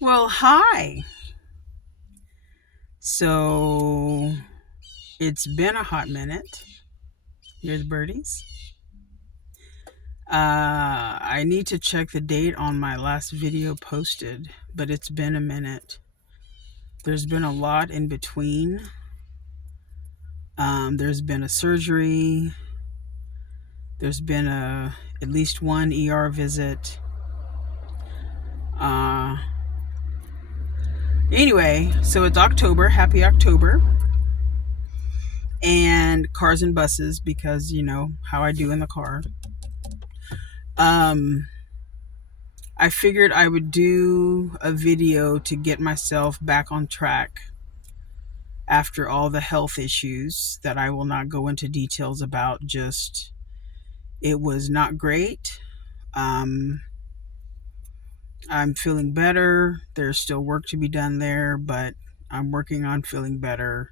Well, hi. So it's been a hot minute. Here's birdies. I need to check the date on my last video posted, but it's been a minute. There's been a lot in between. There's been a surgery. There's been at least one ER visit. Uh, anyway, so it's October. Happy October. And cars and buses because you know how I do in the car. Um, I figured I would do a video to get myself back on track after all the health issues that I will not go into details about. Just it was not great. Um, I'm feeling better. There's still work to be done there, but I'm working on feeling better.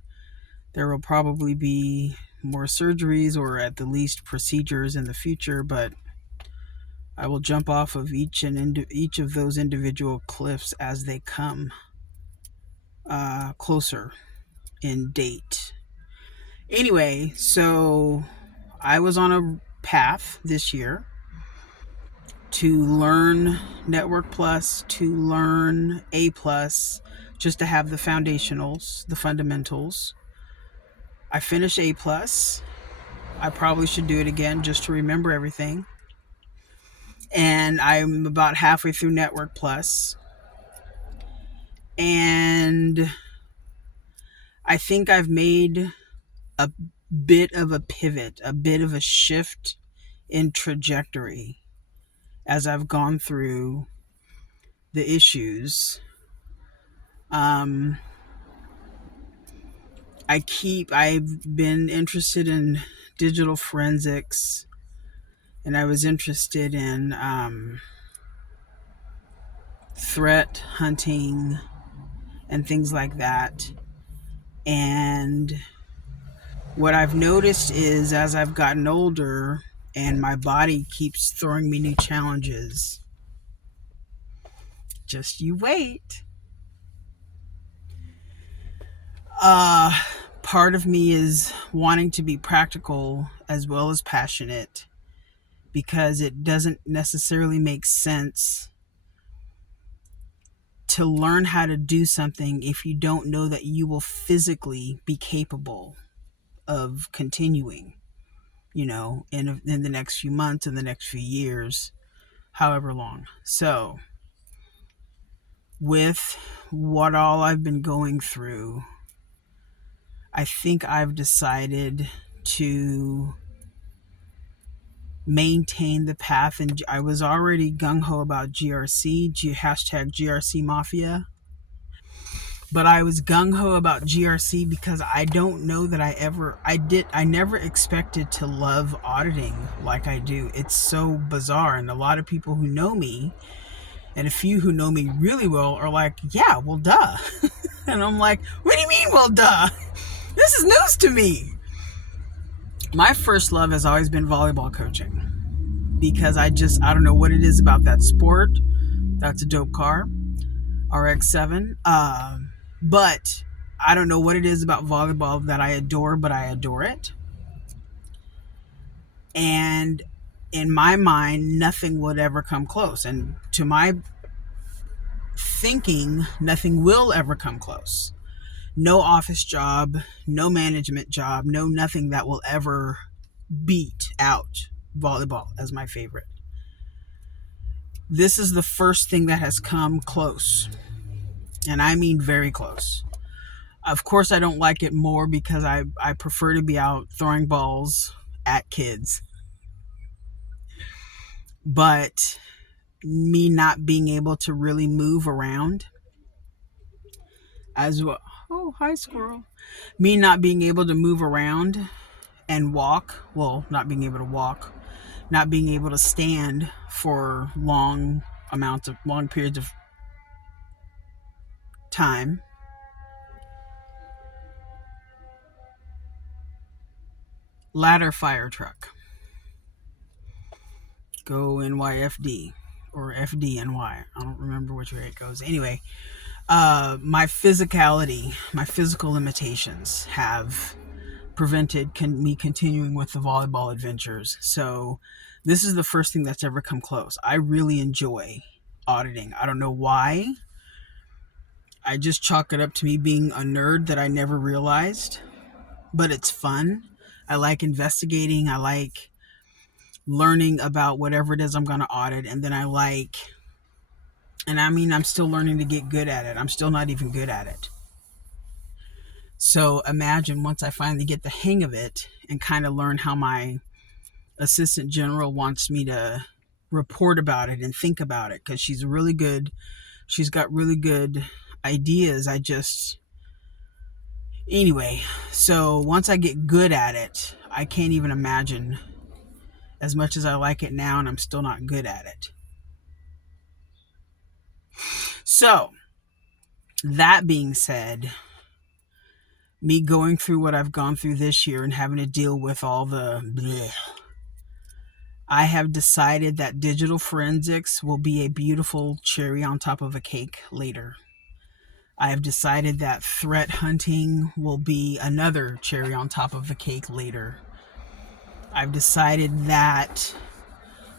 There will probably be more surgeries or at the least procedures in the future, but I will jump off of each of those individual cliffs as they come closer in date. Anyway, so I was on a path this year to learn Network Plus, to learn A Plus, just to have the foundationals, the fundamentals. I finished A Plus. I probably should do it again just to remember everything. And I'm about halfway through Network Plus. And I think I've made a bit of a pivot, a bit of a shift in trajectory as I've gone through the issues. Um, I've been interested in digital forensics, and I was interested in threat hunting and things like that. And what I've noticed is as I've gotten older and my body keeps throwing me new challenges, just you wait. Uh, Part of me is wanting to be practical as well as passionate because it doesn't necessarily make sense to learn how to do something if you don't know that you will physically be capable of continuing, in the next few months, in the next few years, however long. So, with what all I've been going through, I think I've decided to maintain the path. And I was already gung-ho about GRC, hashtag GRC Mafia. But I was gung-ho about GRC because I don't know that I never expected to love auditing like I do. It's so bizarre. And a lot of people who know me, and a few who know me really well, are like, yeah, well, duh. And I'm like, what do you mean, well, duh? This is news to me. My first love has always been volleyball coaching because I don't know what it is about that sport. That's a dope car, RX-7. But I don't know what it is about volleyball that I adore, but I adore it. And in my mind, nothing would ever come close. And to my thinking, nothing will ever come close. No office job, no management job, no nothing that will ever beat out volleyball as my favorite. This is the first thing that has come close. And I mean very close. Of course, I don't like it more because I prefer to be out throwing balls at kids. But me not being able to really move around as well. Oh, hi, squirrel. Me not being able to move around and walk. Well, not being able to walk. Not being able to stand for long periods of time. Ladder fire truck. Go NYFD or FDNY. I don't remember which way it goes. Anyway, my physicality, my physical limitations have prevented me continuing with the volleyball adventures. So this is the first thing that's ever come close. I really enjoy auditing. I don't know why. I just chalk it up to me being a nerd that I never realized, but it's fun. I like investigating. I like learning about whatever it is I'm going to audit. And then I'm still learning to get good at it. I'm still not even good at it. So imagine once I finally get the hang of it and kind of learn how my assistant general wants me to report about it and think about it, because she's really good. She's got really good ideas. Anyway, so once I get good at it, I can't even imagine, as much as I like it now, and I'm still not good at it. So, that being said, me going through what I've gone through this year and having to deal with all the bleh, I have decided that digital forensics will be a beautiful cherry on top of a cake later. I have decided that threat hunting will be another cherry on top of the cake later. I've decided that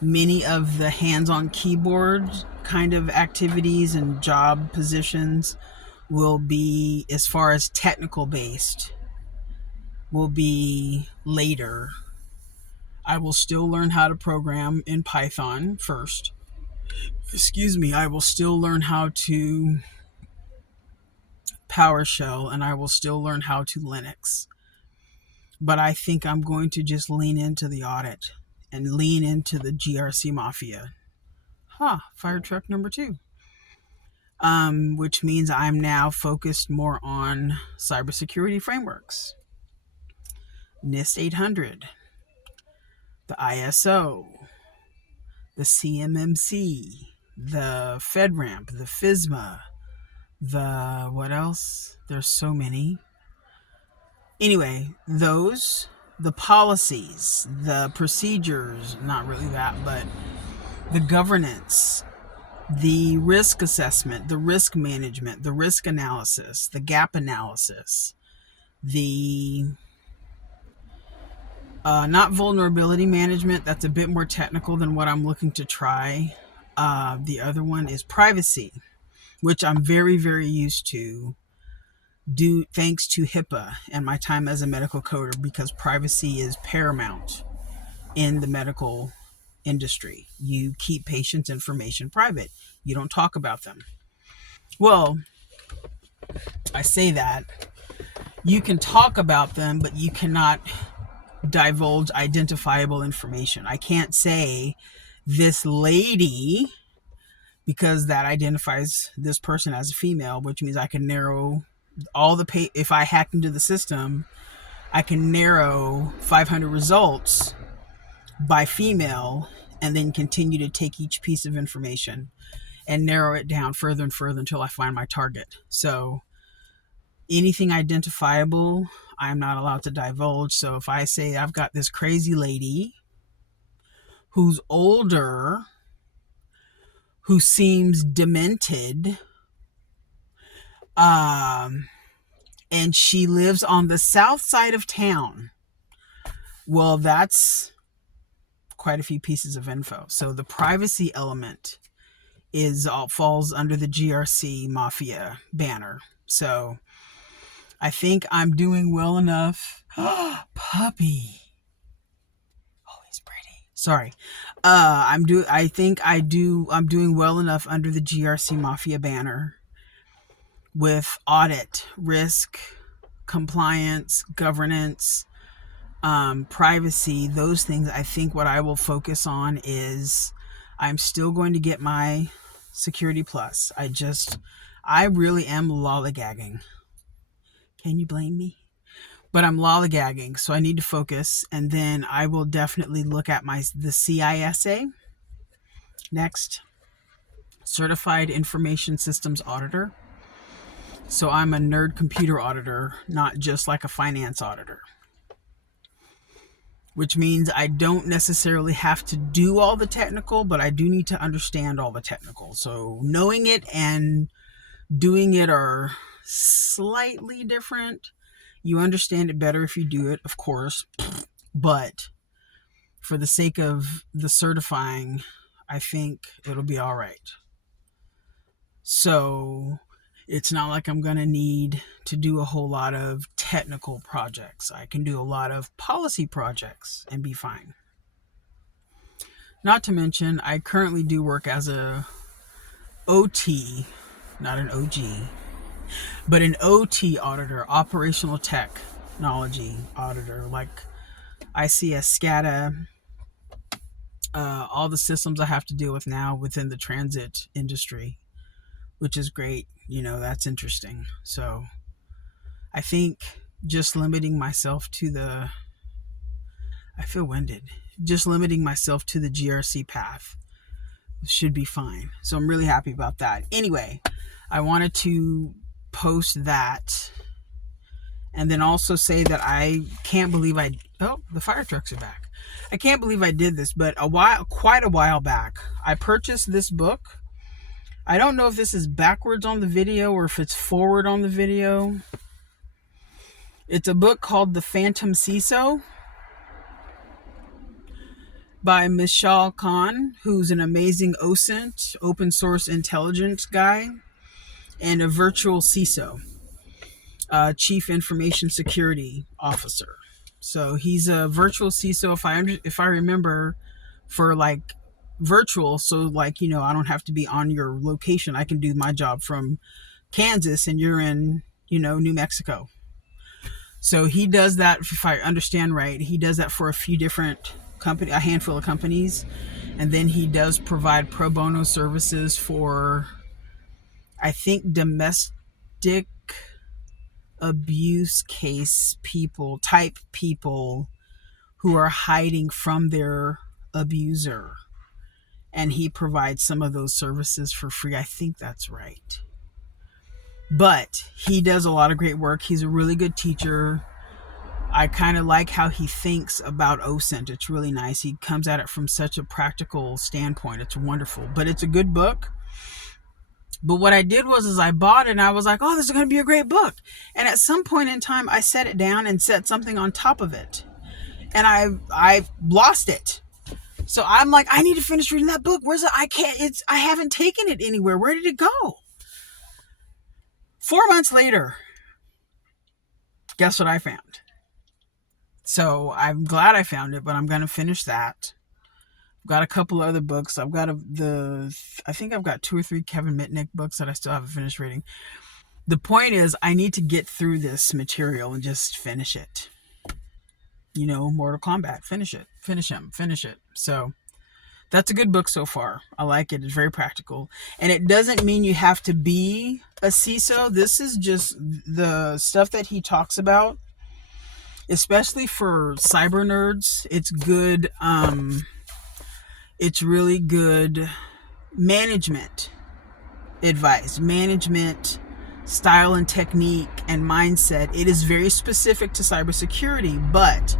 many of the hands-on keyboard kind of activities and job positions will be, as far as technical based, will be later. I will still learn how to program in Python first. I will still learn how to PowerShell, and I will still learn how to Linux. But I think I'm going to just lean into the audit and lean into the GRC Mafia. Fire truck number 2. Which means I'm now focused more on cybersecurity frameworks. NIST 800, the ISO, the CMMC, the FedRAMP, the FISMA, the what else? There's so many. Anyway, the policies, the procedures, not really that, but the governance, the risk assessment, the risk management, the risk analysis, the gap analysis, the not vulnerability management. That's a bit more technical than what I'm looking to try. The other one is privacy, which I'm very, very used to thanks to HIPAA and my time as a medical coder, because privacy is paramount in the medical industry. You keep patients' information private. You don't talk about them. Well, I say that. You can talk about them, but you cannot divulge identifiable information. I can't say this lady, because that identifies this person as a female, which means I can narrow if I hack into the system, I can narrow 500 results by female and then continue to take each piece of information and narrow it down further and further until I find my target. So anything identifiable, I'm not allowed to divulge. So if I say I've got this crazy lady who's older, who seems demented, and she lives on the south side of town, well, that's quite a few pieces of info. So the privacy element falls under the GRC Mafia banner. So I think I'm doing well enough. Puppy. Oh, he's pretty. Sorry. I'm doing well enough under the GRC Mafia banner with audit, risk, compliance, governance, privacy, those things. I think what I will focus on is I'm still going to get my Security Plus. I really am lollygagging. Can you blame me? But I'm lollygagging, so I need to focus, and then I will definitely look at the CISA next, Certified Information Systems Auditor. So I'm a nerd computer auditor, not just like a finance auditor. which means I don't necessarily have to do all the technical, but I do need to understand all the technical. So knowing it and doing it are slightly different. You understand it better if you do it, of course, but for the sake of the certifying, I think it'll be all right. So it's not like I'm going to need to do a whole lot of technical projects. I can do a lot of policy projects and be fine. Not to mention, I currently do work as a OT, not an OG, but an OT auditor, operational technology auditor, like ICS, SCADA, all the systems I have to deal with now within the transit industry, which is great. That's interesting. So I think just limiting myself to I feel winded. Just limiting myself to the GRC path should be fine. So I'm really happy about that. Anyway, I wanted to post that and then also say that I can't believe the fire trucks are back. I can't believe I did this, but quite a while back, I purchased this book. I don't know if this is backwards on the video or if it's forward on the video. It's a book called The Phantom CISO by Mishaal, who's an amazing OSINT, open source intelligence guy, and a virtual CISO, Chief Information Security Officer. So he's a virtual CISO, if I remember, for like virtual. So like, I don't have to be on your location. I can do my job from Kansas and you're in, New Mexico. So he does that, if I understand right, he does that for a handful of companies. And then he does provide pro bono services for, I think, domestic abuse case people who are hiding from their abuser. And he provides some of those services for free. I think that's right. But he does a lot of great work. He's a really good teacher. I kind of like how he thinks about OSINT. It's really nice. He comes at it from such a practical standpoint. It's wonderful. But it's a good book. But what I did was I bought it and I was like, oh, this is going to be a great book. And at some point in time, I set it down and set something on top of it. And I lost it. So I'm like, I need to finish reading that book. Where's it? I haven't taken it anywhere. Where did it go? 4 months later, guess what I found? So I'm glad I found it, but I'm going to finish that. I've got a couple other books. I think I've got 2 or 3 Kevin Mitnick books that I still haven't finished reading. The point is, I need to get through this material and just finish it. Mortal Kombat, finish it. So that's a good book so far. I like it. It's very practical. And it doesn't mean you have to be a CISO. This is just the stuff that he talks about, especially for cyber nerds. It's good. It's really good management advice, management style and technique and mindset. It is very specific to cybersecurity, but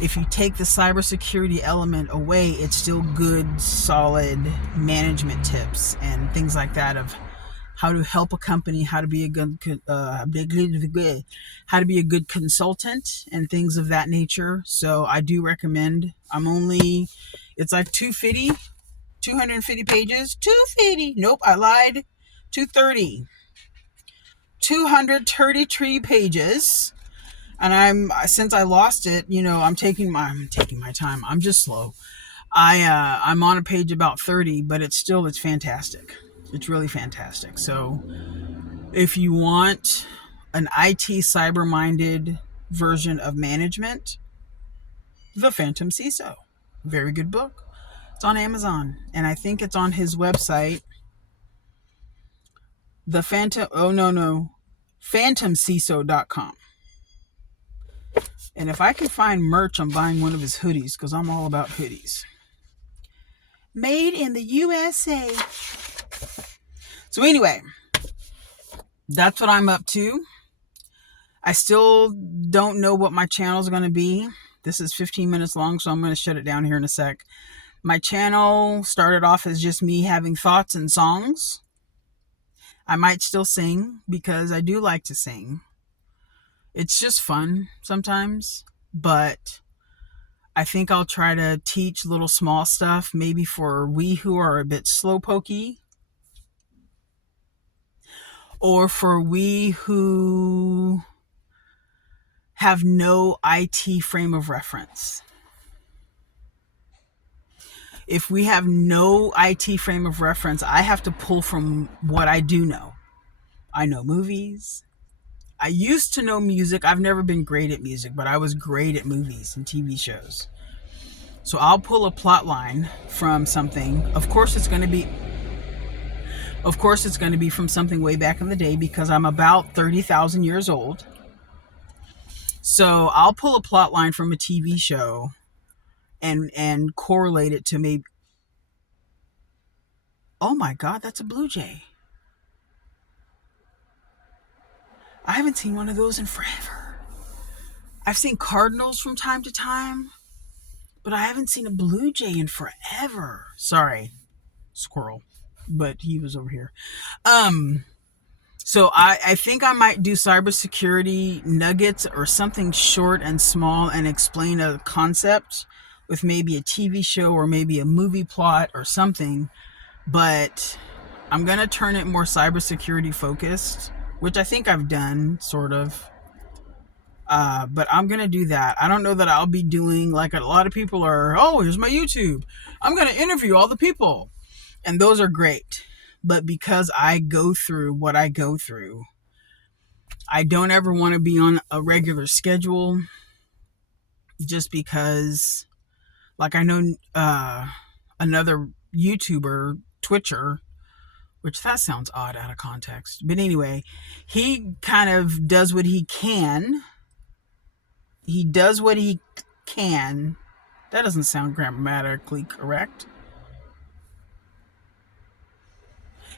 if you take the cybersecurity element away, it's still good, solid management tips and things like that of how to help a company, how to be a good consultant and things of that nature. So I do recommend. It's like 250 pages. 250. Nope, I lied. 230. 233 pages. And since I lost it, I'm taking my time. I'm just slow. I'm on a page about 30, but it's fantastic. It's really fantastic. So if you want an IT cyber-minded version of management, The Phantom CISO. Very good book. It's on Amazon. And I think it's on his website. phantomciso.com. And if I can find merch, I'm buying one of his hoodies because I'm all about hoodies. Made in the USA. So anyway, that's what I'm up to. I still don't know what my channel is going to be. This is 15 minutes long, so I'm going to shut it down here in a sec. My channel started off as just me having thoughts and songs. I might still sing because I do like to sing. It's just fun sometimes, but I think I'll try to teach little small stuff, maybe for we who are a bit slowpokey, or for we who have no IT frame of reference. If we have no IT frame of reference, I have to pull from what I do know. I know movies. I used to know music. I've never been great at music, but I was great at movies and TV shows. So I'll pull a plot line from something. Of course it's going to be from something way back in the day because I'm about 30,000 years old. So I'll pull a plot line from a TV show and correlate it to maybe, oh my God, that's a blue jay. I haven't seen one of those in forever. I've seen cardinals from time to time, but I haven't seen a blue jay in forever. Sorry, squirrel, but he was over here. So I think I might do cybersecurity nuggets or something short and small and explain a concept with maybe a TV show or maybe a movie plot or something. But I'm going to turn it more cybersecurity focused, which I think I've done sort of. But I'm going to do that. I don't know that I'll be doing like a lot of people are, oh, here's my YouTube. I'm going to interview all the people. And those are great. But because I go through what I go through, I don't ever want to be on a regular schedule just because, like I know another YouTuber, Twitcher, which that sounds odd out of context. But anyway, he kind of does what he can. He does what he can. That doesn't sound grammatically correct.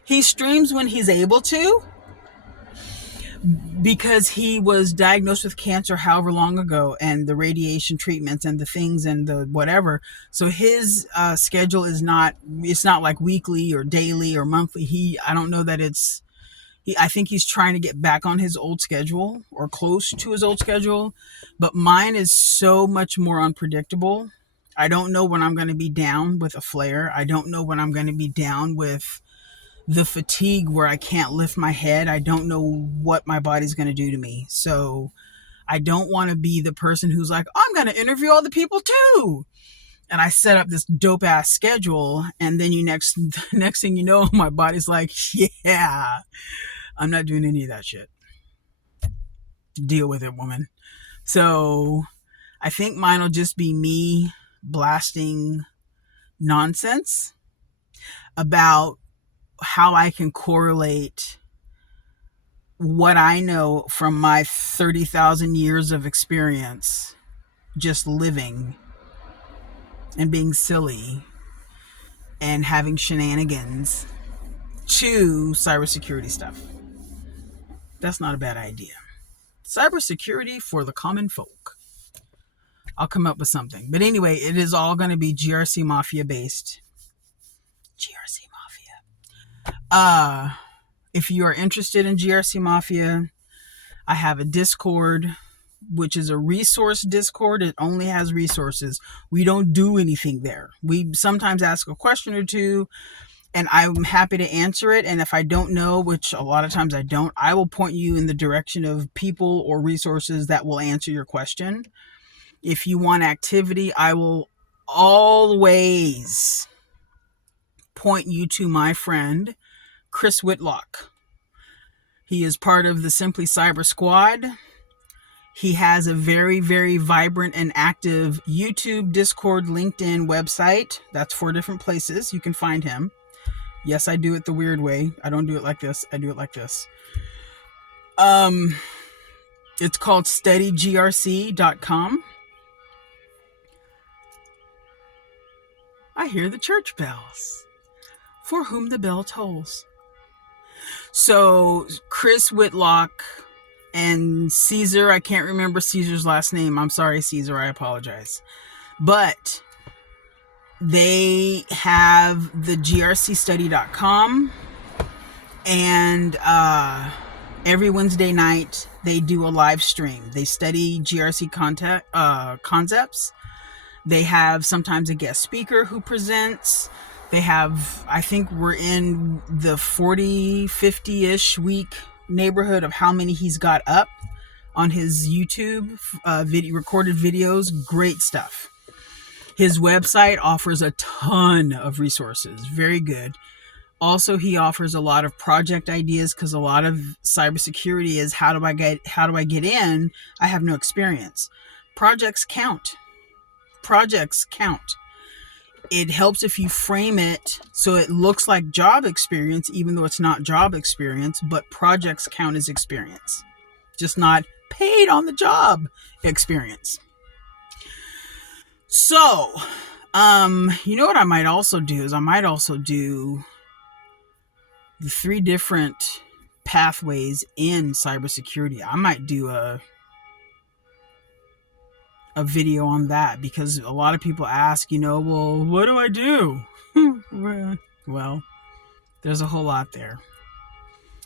He streams when he's able to because he was diagnosed with cancer however long ago and the radiation treatments and the things and the whatever. So his schedule is it's not like weekly or daily or monthly. I don't know that I think he's trying to get back on his old schedule or close to his old schedule, but mine is so much more unpredictable. I don't know when I'm going to be down with a flare. I don't know when I'm going to be down with the fatigue where I can't lift my head. I don't know what my body's going to do to me. So I don't want to be the person who's like, I'm going to interview all the people too. And I set up this dope ass schedule. And then next thing you know, my body's like, yeah, I'm not doing any of that shit. Deal with it, woman. So I think mine will just be me blasting nonsense about how I can correlate what I know from my 30,000 years of experience just living and being silly and having shenanigans to cybersecurity stuff. That's not a bad idea. Cybersecurity for the common folk. I'll come up with something. But anyway, it is all going to be GRC Mafia based. GRC Mafia. If you are interested in GRC Mafia, I have a Discord, which is a resource Discord. It only has resources. We don't do anything there. We sometimes ask a question or two, and I'm happy to answer it. And if I don't know, which a lot of times I don't, I will point you in the direction of people or resources that will answer your question. If you want activity, I will always point you to my friend, Chris Whitlock. He is part of the Simply Cyber Squad. He has a very, very vibrant and active YouTube, Discord, LinkedIn website. That's 4 different places you can find him. Yes, I do it the weird way. I don't do it like this. I do it like this. It's called steadygrc.com. I hear the church bells. For whom the bell tolls. So Chris Whitlock and Caesar, I can't remember Caesar's last name. I'm sorry, Caesar, I apologize. But they have the grcstudy.com, and every Wednesday night they do a live stream. They study GRC concepts. They have sometimes a guest speaker who presents. They have, I think we're in the 40, 50-ish week neighborhood of how many he's got up on his YouTube recorded videos. Great stuff. His website offers a ton of resources. Very good. Also, he offers a lot of project ideas, because a lot of cybersecurity is how do I get in? I have no experience. Projects count. It helps if you frame it so it looks like job experience, even though it's not job experience, but projects count as experience, just not paid on the job experience. So, you know what I might also do is I might also do the 3 different pathways in cybersecurity. I might do a video on that, because a lot of people ask, well, what do I do? Well, there's a whole lot there.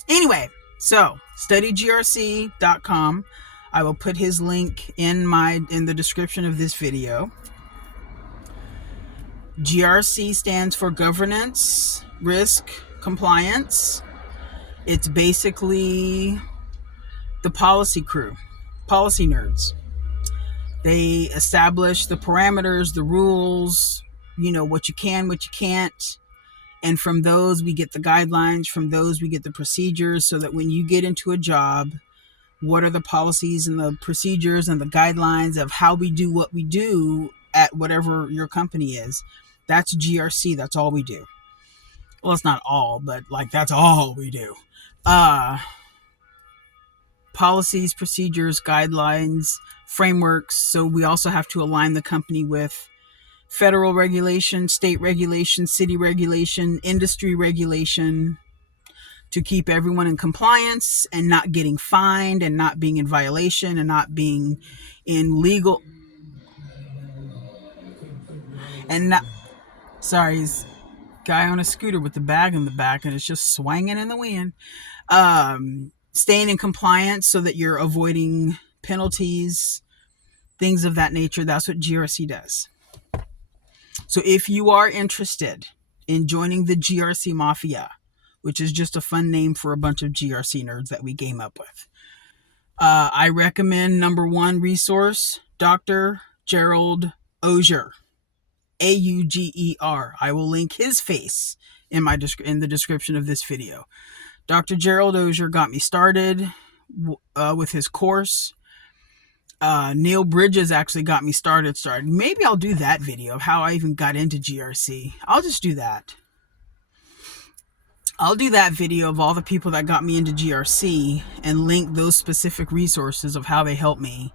Anyway, so studygrc.com. I will put his link in the description of this video. GRC stands for governance, risk, compliance. It's basically the policy crew, policy nerds. They establish the parameters, the rules, what you can, what you can't. And from those, we get the guidelines. From those, we get the procedures, so that when you get into a job, what are the policies and the procedures and the guidelines of how we do what we do at whatever your company is. That's GRC. That's all we do. Well, it's not all, but that's all we do. Policies, procedures, guidelines, frameworks. So we also have to align the company with federal regulation, state regulation, city regulation, industry regulation, to keep everyone in compliance and not getting fined and not being in violation and not being in legal. And not, sorry, guy on a scooter with the bag in the back, and it's just swinging in the wind. Staying in compliance so that you're avoiding penalties, things of that nature. That's what GRC does. So if you are interested in joining the GRC Mafia, which is just a fun name for a bunch of GRC nerds that we came up with, I recommend number 1 resource, Dr. Gerry Auger, Auger. I will link his face in the description of this video. Dr. Gerry Auger got me started with his course. Neil Bridges actually got me started. Maybe I'll do that video of how I even got into GRC. I'll just do that. I'll do that video of all the people that got me into GRC and link those specific resources of how they helped me.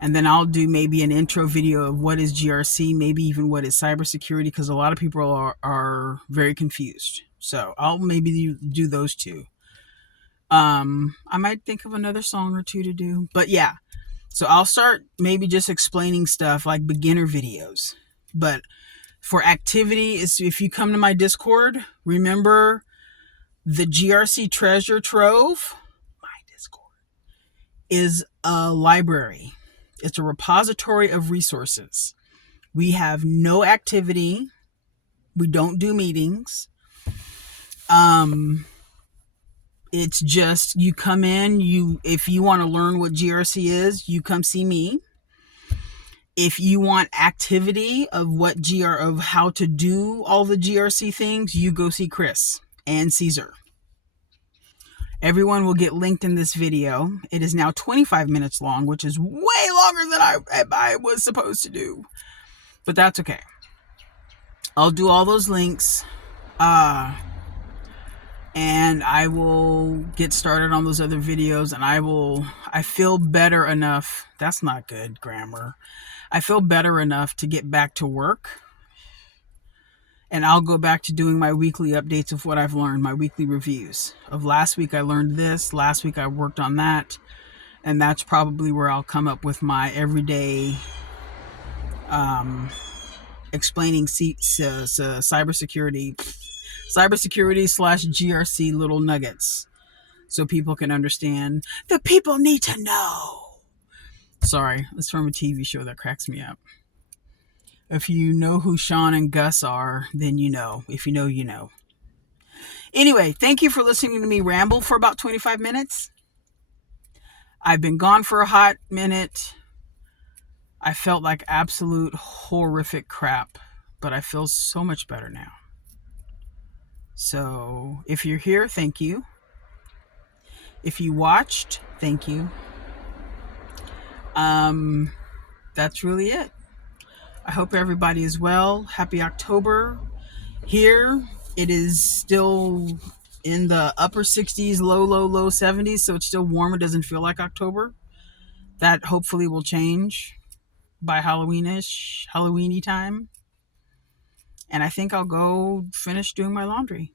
And then I'll do maybe an intro video of what is GRC, maybe even what is cybersecurity, because a lot of people are very confused. So I'll maybe do those 2. I might think of another song or 2 to do. But yeah, so I'll start maybe just explaining stuff like beginner videos. But for activity, if you come to my Discord, remember the GRC Treasure Trove, my Discord, is a library. It's a repository of resources. We have no activity. We don't do meetings. It's just you come in, if you want to learn what GRC is, you come see me. If you want activity of of how to do all the GRC things, you go see Chris and Caesar. Everyone will get linked in this video. It is now 25 minutes long, which is way longer than I was supposed to do. But that's okay. I'll do all those links. And I will get started on those other videos, and I feel better enough. That's not good grammar. I feel better enough to get back to work. And I'll go back to doing my weekly updates of what I've learned, my weekly reviews. Of last week I learned this, last week I worked on that. And that's probably where I'll come up with my everyday explaining cybersecurity slash GRC little nuggets, so people can understand. The people need to know. Sorry, it's from a TV show that cracks me up. If you know who Sean and Gus are, then you know. If you know, you know. Anyway, thank you for listening to me ramble for about 25 minutes. I've been gone for a hot minute. I felt like absolute horrific crap, but I feel so much better now. So if you're here, thank you. If you watched, thank you. That's really it. I hope everybody is well. Happy October. Here, it is still in the upper 60s, low 70s, so it's still warm. It doesn't feel like October. That hopefully will change by Halloweeny time. And I think I'll go finish doing my laundry.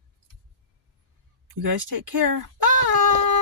You guys take care. Bye.